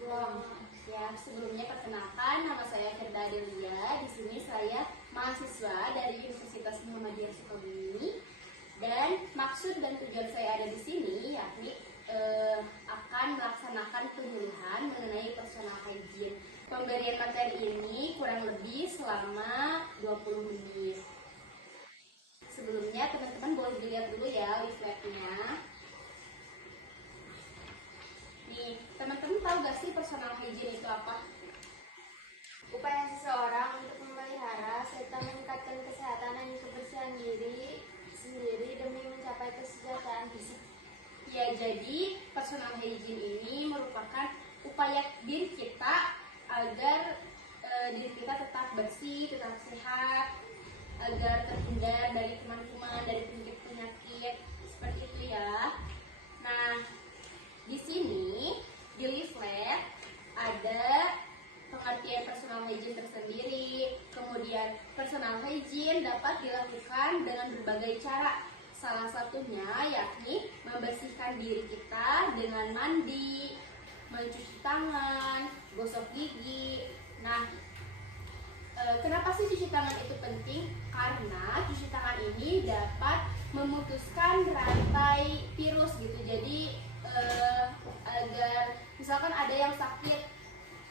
Belum. Ya, sebelumnya perkenalkan, nama saya Firda Delia. Di sini saya mahasiswa dari Universitas Muhammadiyah Sukabumi. Dan maksud dan tujuan saya ada di sini yakni akan melaksanakan penyuluhan mengenai personal hygiene. Pemberian materi ini kurang lebih selama 20 menit. Sebelumnya teman-teman boleh dilihat dulu ya leafletnya. Nih, teman-teman tahu gak sih personal hygiene itu apa? Upaya seseorang untuk memelihara serta meningkatkan kesehatan dan kebersihan diri sendiri demi mencapai kesejahteraan fisik. Ya, jadi personal hygiene ini merupakan upaya diri kita agar diri kita tetap bersih, tetap sehat, agar terhindar dari kuman-kuman, dari penyakit-penyakit seperti itu ya. Nah, di sini di leaflet ada pengertian personal hygiene tersendiri. Kemudian personal hygiene dapat dilakukan dengan berbagai cara. Salah satunya yakni membersihkan diri kita dengan mandi, mencuci tangan, gosok gigi. Nah, kenapa sih cuci tangan itu penting? Karena cuci tangan ini dapat memutuskan rantai virus gitu. Jadi agar misalkan ada yang sakit,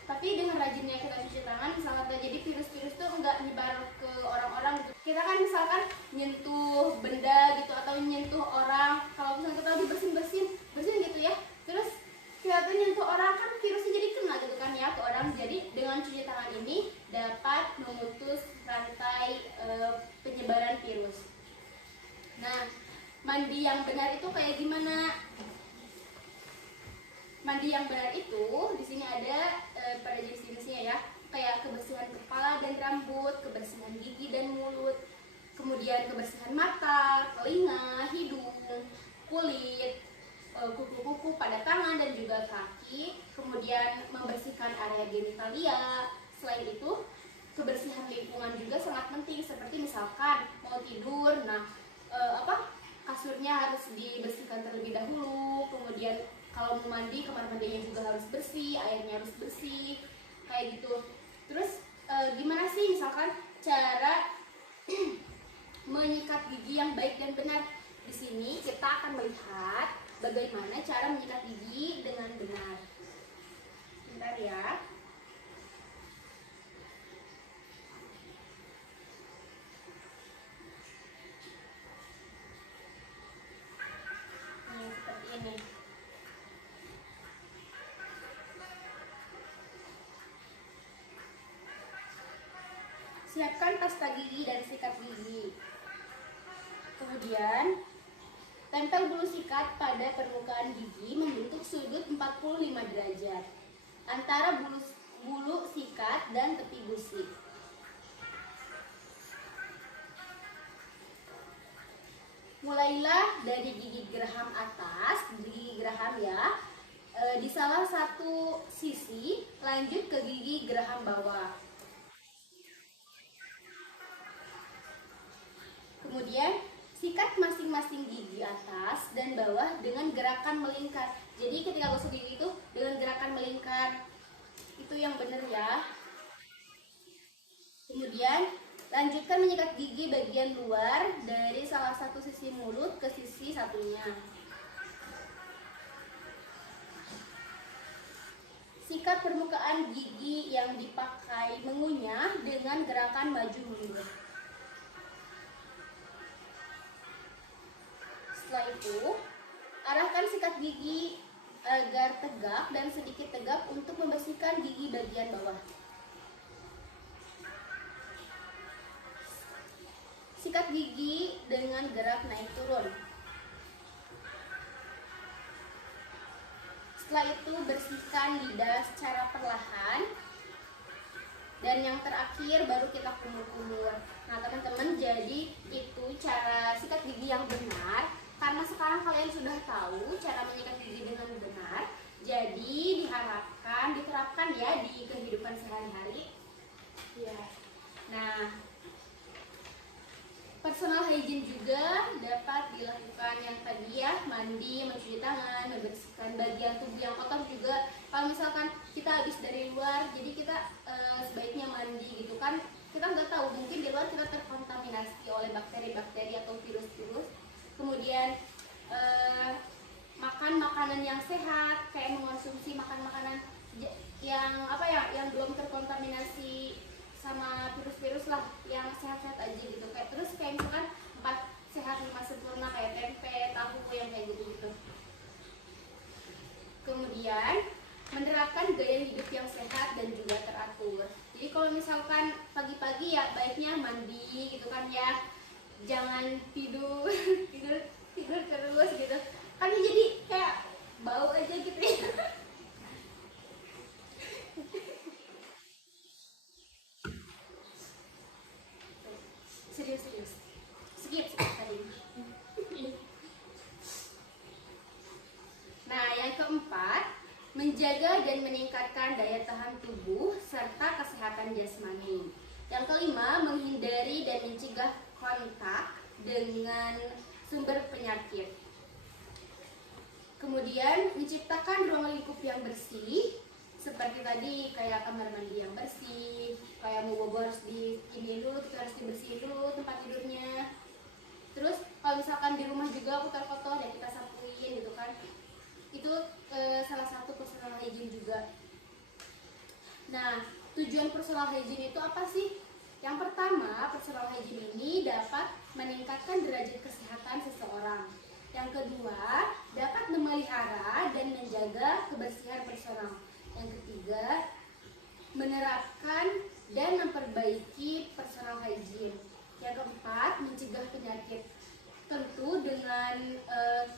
tapi dengan rajinnya kita cuci tangan, misalkan terjadi virus-virus tuh enggak nyebar ke orang-orang gitu. Kita kan misalkan nyentuh benda gitu atau nyentuh orang, kalau misalnya kita lagi bersin gitu ya, terus kita tuh nyentuh orang kan virusnya jadi kena gitu kan ya ke orang. Jadi dengan cuci tangan ini dapat memutus rantai penyebaran virus. Nah, mandi yang benar itu kayak gimana? Mandi yang benar itu di sini ada pada jenis-jenisnya ya, kayak kebersihan kepala dan rambut, kebersihan gigi dan mulut, kemudian kebersihan mata, telinga, hidung, kulit, kuku-kuku pada tangan dan juga kaki, kemudian membersihkan area genitalia. Selain itu, kebersihan lingkungan juga sangat penting, seperti misalkan mau tidur, nah kasurnya harus dibersihkan terlebih dahulu, kemudian kalau mau mandi, kamar mandinya juga harus bersih, airnya harus bersih, kayak gitu. Terus gimana sih misalkan cara menyikat gigi yang baik dan benar? Di sini kita akan melihat bagaimana cara menyikat gigi dengan benar. Bentar ya. Nih, seperti ini. Siapkan pasta gigi dan sikat gigi. Kemudian, tempel bulu sikat pada permukaan gigi membentuk sudut 45 derajat antara bulu sikat dan tepi gusi. Mulailah dari gigi geraham atas, gigi geraham ya, di salah satu sisi, lanjut ke gigi geraham bawah. Kemudian sikat masing-masing gigi atas dan bawah dengan gerakan melingkar. Jadi ketika gosok gigi itu dengan gerakan melingkar, itu yang benar ya. Kemudian lanjutkan menyikat gigi bagian luar dari salah satu sisi mulut ke sisi satunya. Sikat permukaan gigi yang dipakai mengunyah dengan gerakan maju mundur. Setelah itu, arahkan sikat gigi agar tegak dan sedikit tegap untuk membersihkan gigi bagian bawah. Sikat gigi dengan gerak naik turun. Setelah itu, bersihkan lidah secara perlahan. Dan yang terakhir baru kita kumur-kumur. Nah teman-teman, jadi itu cara sikat gigi yang benar. Karena sekarang kalian sudah tahu cara menyikat gigi dengan benar, jadi diharapkan diterapkan ya di kehidupan sehari-hari. Ya. Nah, personal hygiene juga dapat dilakukan yang tadi ya, mandi, mencuci tangan, membersihkan dan bagian tubuh yang kotor juga. Kalau misalkan kita habis dari luar, jadi kita sebaiknya mandi gitu kan. Kita nggak tahu, mungkin di luar kita terkontaminasi oleh bakteri-bakteri atau virus-virus. Kemudian makan makanan yang sehat, kayak mengonsumsi makan makanan yang apa ya, yang belum terkontaminasi sama virus-virus lah, yang sehat-sehat aja gitu. Kayak terus kayak misalkan 4 sehat 5 sempurna, kayak tempe, tahu, yang kayak gitu-gitu. Kemudian menerapkan gaya hidup yang sehat dan juga teratur. Jadi kalau misalkan pagi-pagi ya baiknya mandi gitu kan ya, jangan tidur tidur terus gitu kan, jadi kayak bau aja gitu ya. Serius skip tadi. Nah, yang keempat, menjaga dan meningkatkan daya tahan tubuh serta kesehatan jasmani. Yang kelima, menghindari dan mencegah kontak dengan sumber penyakit. Kemudian menciptakan ruang lingkup yang bersih, seperti tadi kayak kamar mandi yang bersih, kayak mau bobo harus ini dulu, kita harus dibersihin dulu tempat tidurnya. Terus kalau misalkan di rumah juga kotor-kotor ya kita sapuin gitu kan. Itu salah satu personal hygiene juga. Nah, tujuan personal hygiene itu apa sih? Yang pertama, personal hygiene ini dapat meningkatkan derajat kesehatan seseorang. Yang kedua, dapat memelihara dan menjaga kebersihan personal. Yang ketiga, menerapkan dan memperbaiki personal hygiene. Yang keempat, mencegah penyakit. Tentu dengan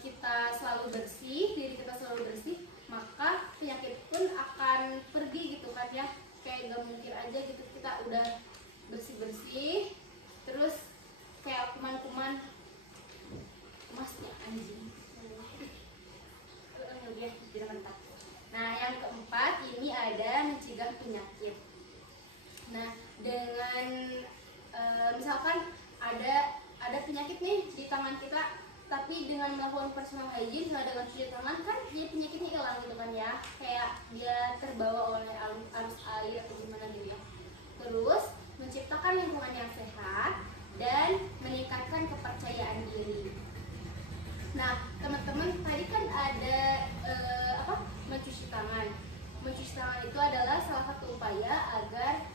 kita selalu bersih, diri kita selalu bersih, maka penyakit pun akan pergi gitu kan ya. Kayak gak mungkin aja gitu kita udah bersih-bersih terus kayak kuman-kuman emasnya anjing. Nah, yang keempat ini ada mencegah penyakit. Nah, dengan misalkan ada penyakit nih di tangan kita, tapi dengan melakukan personal hygiene, dengan cuci tangan kan dia penyakitnya hilang gitu kan ya, kayak dia terbawa oleh arus air atau gimana gitu ya. Terus menciptakan lingkungan yang sehat dan meningkatkan kepercayaan diri. Nah, teman-teman tadi kan ada mencuci tangan. Mencuci tangan itu adalah salah satu upaya agar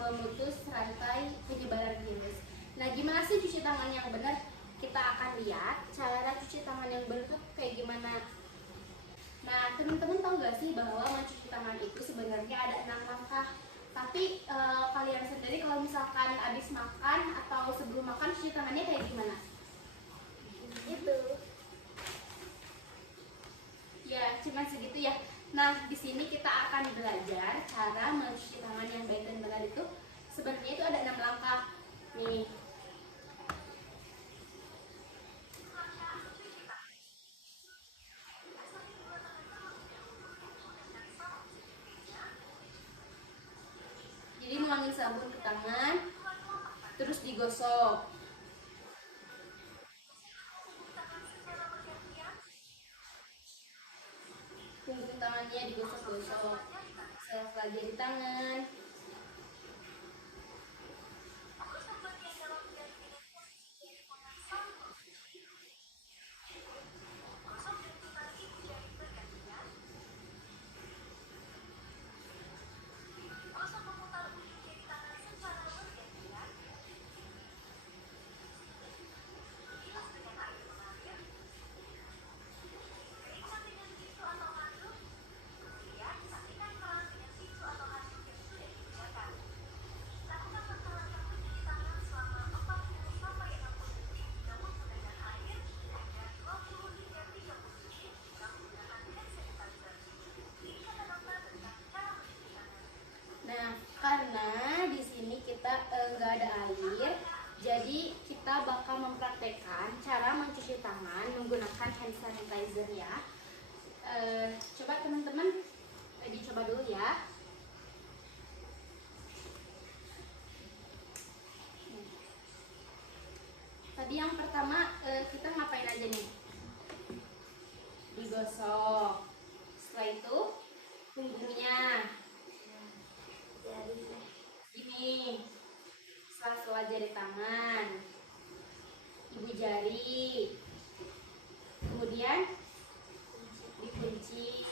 memutus rantai penyebaran virus. Nah, gimana sih cuci tangan yang benar? Kita akan lihat cara cuci tangan yang benar tuh kayak gimana. Nah, teman-teman tahu gak sih bahwa mencuci tangan itu sebenarnya ada 6 langkah. Tapi kalian sendiri kalau misalkan habis makan atau sebelum makan cuci tangannya kayak gimana? Itu. Ya, cuma segitu ya. Nah, di sini kita akan belajar cara mencuci tangan yang baik dan benar itu. Sebenarnya itu ada 6 langkah. Nih. Jadi nuangin sabun ke tangan, terus digosok. Punggung tangannya digosok-gosok. Lagi di tangan. Nah, karena di sini kita nggak ada air, jadi kita bakal mempraktekkan cara mencuci tangan menggunakan hand sanitizer ya. Coba teman-teman dicoba dulu ya. Tadi yang pertama kita ngapain aja nih? digosok. Setelah itu punggungnya ini, sela-sela jari tangan, ibu jari, kemudian dikunci.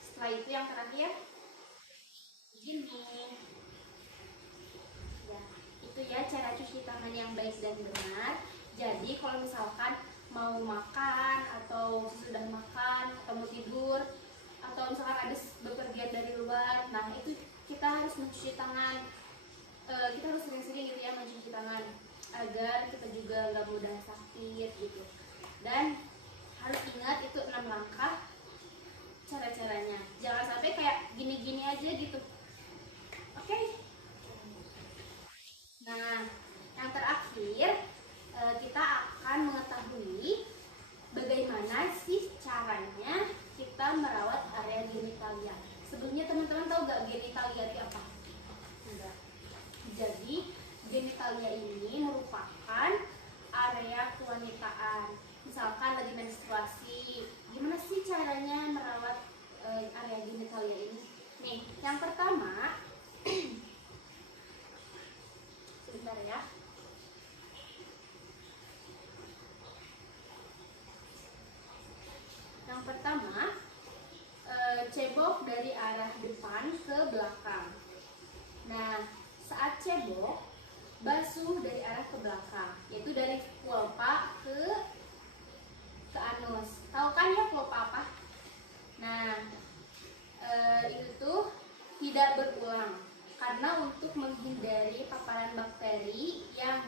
Setelah itu yang terakhir gini ya. Itu ya cara cuci tangan yang baik dan benar. Jadi kalau misalkan mau makan atau sudah makan atau mau tidur atau misalkan ada bepergian dari luar, nah itu kita harus mencuci tangan. Kita harus sering-sering gitu ya mencuci tangan agar kita juga nggak mudah sakit gitu. Dan harus ingat itu 6 langkah cara-caranya. Jangan sampai kayak gini-gini aja gitu. Oke. Nah, yang terakhir kita akan mengetahui bagaimana sih caranya kita merawat area genitalia. Sebelumnya teman-teman tahu gak genitalia itu apa? Enggak. Jadi genitalia ini merupakan area kewanitaan. Misalkan lagi menstruasi, gimana sih caranya merawat area genitalia ini? Nih, yang pertama, sebentar ya. Yang pertama, cebok dari arah depan ke belakang. Nah, saat cebok, basuh dari arah ke belakang, yaitu dari vulva ke anus. Tahu kan ya vulva apa? Nah, itu tuh tidak berulang karena untuk menghindari paparan bakteri yang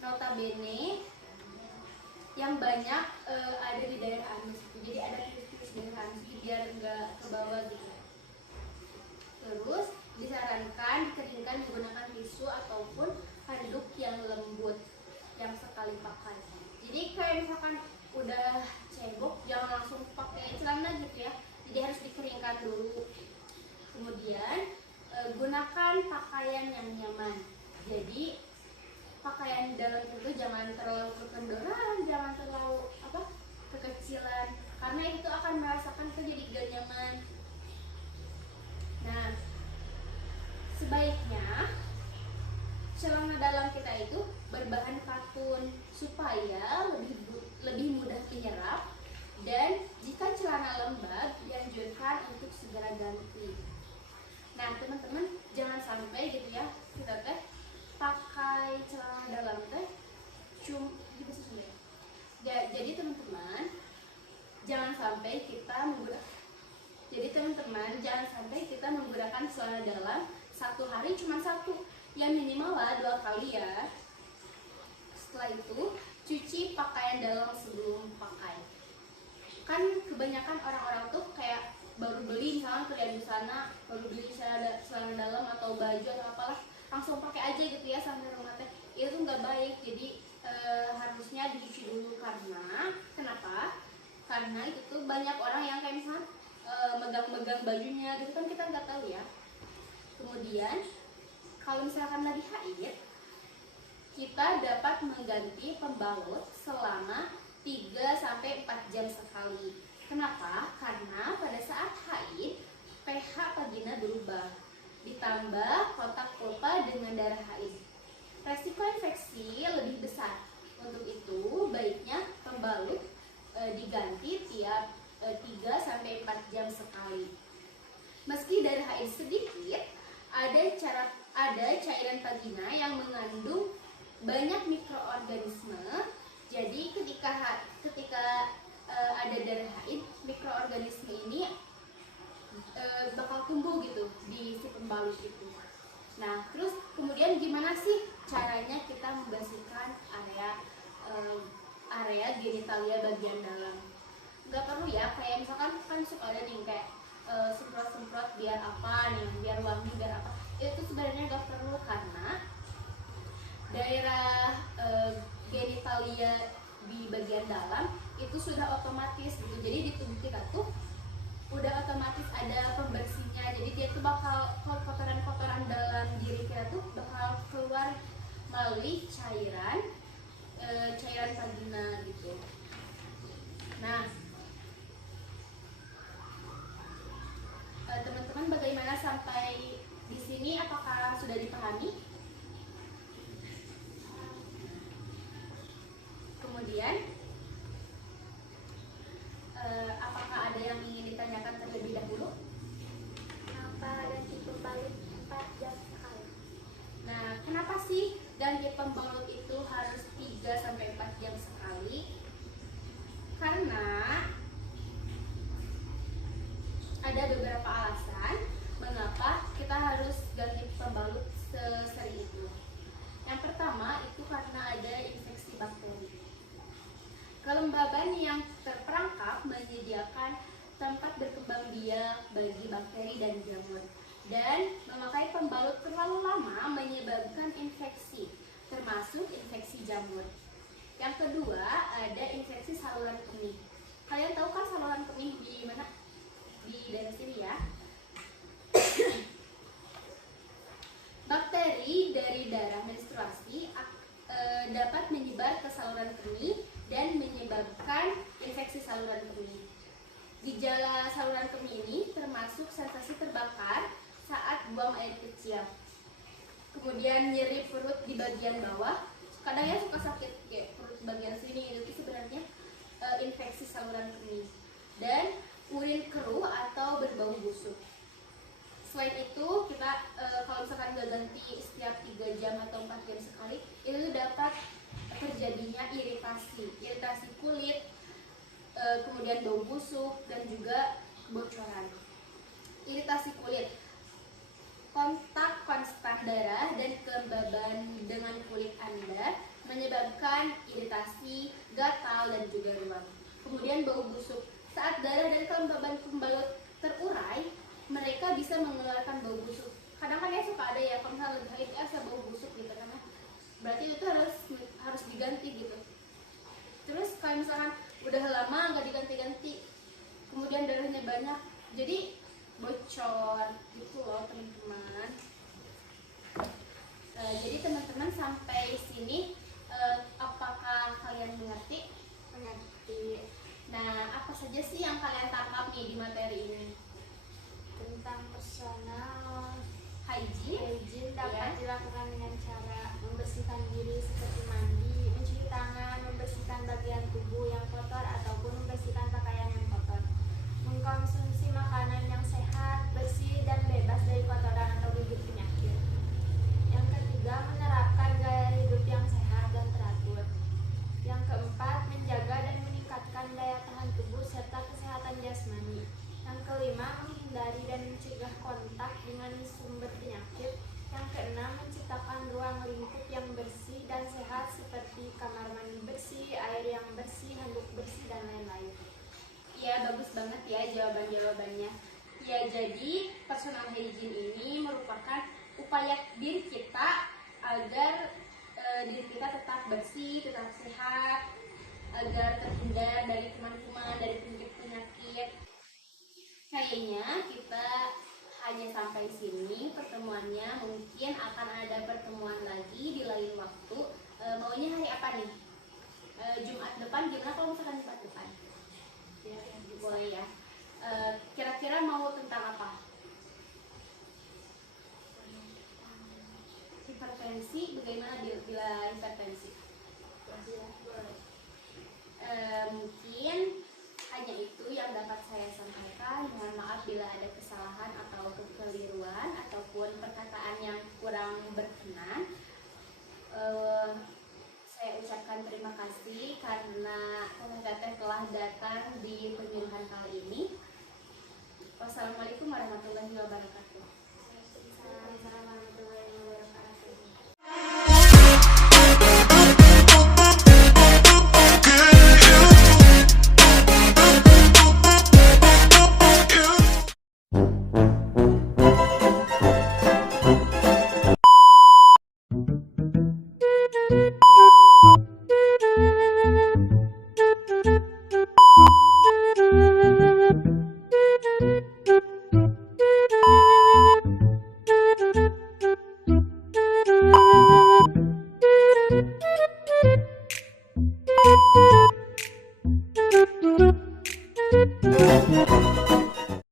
notabene yang banyak ada di daerah anus. Jadi ada titik-titik di daerah anus biar nggak ke bawah gitu. Terus disarankan dikeringkan menggunakan tisu ataupun handuk yang lembut yang sekali pakai. Jadi kayak misalkan udah cebok jangan langsung pakai celana gitu ya. Jadi harus dikeringkan dulu. Kemudian gunakan pakaian yang nyaman. Jadi pakaian dalam itu jangan terlalu kekendoran, jangan terlalu kekecilan, karena itu akan merasakan itu jadi gak nyaman. Nah, sebaiknya celana dalam kita itu berbahan katun supaya lebih mudah menyerap, dan jika celana lembab dianjurkan untuk segera ganti. Nah, teman-teman jangan sampai gitu ya kita teh pakai celana dalam teh gitu sih. Jadi teman-teman jangan sampai kita menggunakan celana dalam satu hari cuma satu, ya minimal lah 2 kali ya. Setelah itu cuci pakaian dalam sebelum pakai. Kan kebanyakan orang-orang tuh kayak baru beli misalnya kerja di sana, baru beli celana dalam atau baju atau apalah, langsung pakai aja gitu ya sampai rumah teh. Itu tuh nggak baik. Jadi harusnya dicuci dulu. Karena kenapa? Karena itu tuh banyak orang yang kayak misalnya megang-megang bajunya gitu kan, kita nggak tahu ya. Kemudian kalau misalkan lagi haid, kita dapat mengganti pembalut selama 3-4 jam sekali. Kenapa? Karena pada saat haid pH vagina berubah, ditambah kontak vulva dengan darah haid, resiko infeksi lebih besar. Untuk itu baiknya pembalut diganti tiap 3-4 jam sekali. Meski darah haid sedikit, ada cairan vagina yang mengandung banyak mikroorganisme. Jadi ketika ada darah haid, mikroorganisme ini bakal tumbuh gitu di si pembalut itu. Nah, terus kemudian gimana sih caranya kita membersihkan area genitalia bagian dalam? Nggak perlu ya, kayak misalkan kan suka ada nih kayak semprot-semprot biar apa nih, biar wangi, biar apa. Itu sebenarnya nggak perlu, karena daerah genitalia di bagian dalam itu sudah otomatis gitu. Jadi di tubuh kita tuh udah otomatis ada pembersihnya. Jadi dia tuh bakal, kotoran-kotoran dalam diri kita tuh bakal keluar melalui cairan vagina gitu. Nah, Bagaimana sampai di sini? Apakah sudah dipahami? Kemudian, apakah ada yang ingin ditanyakan terlebih dahulu? Kenapa ganti pembalut 4 jam sekali? Nah, kenapa sih ganti pembalut itu harus 3-4 jam sekali? Karena ada beberapa alasan mengapa kita harus ganti pembalut sesering itu. Yang pertama itu karena ada infeksi bakteri. Kelembaban yang terperangkap menyediakan tempat berkembang biak bagi bakteri dan jamur. Dan memakai pembalut terlalu lama menyebabkan infeksi, termasuk infeksi jamur. Yang kedua, ada infeksi saluran kemih. Kalian tahu kan saluran kemih di mana? Di daerah sini ya. Bakteri dari darah menstruasi dapat menyebar ke saluran kemih dan menyebabkan infeksi saluran kemih. Gejala saluran kemih ini termasuk sensasi terbakar saat buang air kecil. Kemudian nyeri perut di bagian bawah. Kadang ya suka sakit kayak perut bagian sini, itu sebenarnya infeksi saluran kemih. Dan urin keruh atau berbau busuk. Selain itu, kita kalau misalkan nggak ganti setiap 3 jam atau 4 jam sekali, itu dapat terjadinya iritasi kulit, kemudian bau busuk dan juga kebocoran. Iritasi kulit, kontak konstan darah dan kelembaban dengan kulit Anda menyebabkan iritasi, gatal dan juga ruam. Kemudian bau busuk, saat darah dan kelembaban pembalut terurai, mereka bisa mengeluarkan bau busuk. Kadang kan ya suka ada ya, kalau misalnya lebih haid asa bau busuk gitu kan, berarti itu harus diganti gitu. Terus kalau misalkan udah lama nggak diganti-ganti, kemudian darahnya banyak, jadi bocor gitu loh teman-teman. Jadi teman-teman sampai sini apakah kalian mengerti? Mengerti. Nah, apa saja sih yang kalian tangkap nih di materi ini? Tentang personal Hygiene dapat ya. dilakukan dengan cara membersihkan diri seperti mandi, mencuci tangan, membersihkan bagian tubuh yang kotor ataupun membersihkan pakaian yang kotor. Mengkonsumsi makanan yang sehat, bersih dan bebas dari kotoran atau bibit penyakit. Yang ketiga, menerapkan gaya hidup yang sehat dan teratur. Yang keempat, menjaga dan meningkatkan daya tahan tubuh serta kesehatan jasmani. Yang kelima, menghindari dan mencegah kontak dengan sumber penyakit. Yang keenam, menciptakan ruang lingkup yang bersih dan sehat seperti kamar mandi bersih, air yang bersih, handuk bersih, dan lain-lain. Ya, bagus banget ya jawaban-jawabannya. Ya, jadi personal hygiene ini merupakan upaya diri kita agar diri kita tetap bersih, tetap sehat, agar terhindar dari kuman-kuman, dari penyakit-penyakit. Kayaknya kita hanya sampai sini pertemuannya. Mungkin akan ada pertemuan lagi di lain waktu. Maunya hari apa nih? Jumat depan, gimana kalau misalkan Jumat depan? Ya, Boleh ya. Kira-kira mau tentang apa? Hipertensi, bagaimana bila hipertensi? Mungkin hanya itu yang dapat saya sampaikan. Mohon maaf bila ada kesalahan atau kekeliruan ataupun perkataan yang kurang berkenan. Saya ucapkan terima kasih karena Teteh telah datang di penyuluhan kali ini. Wassalamualaikum warahmatullahi wabarakatuh. Waalaikumsalam warahmatullahi wabarakatuh.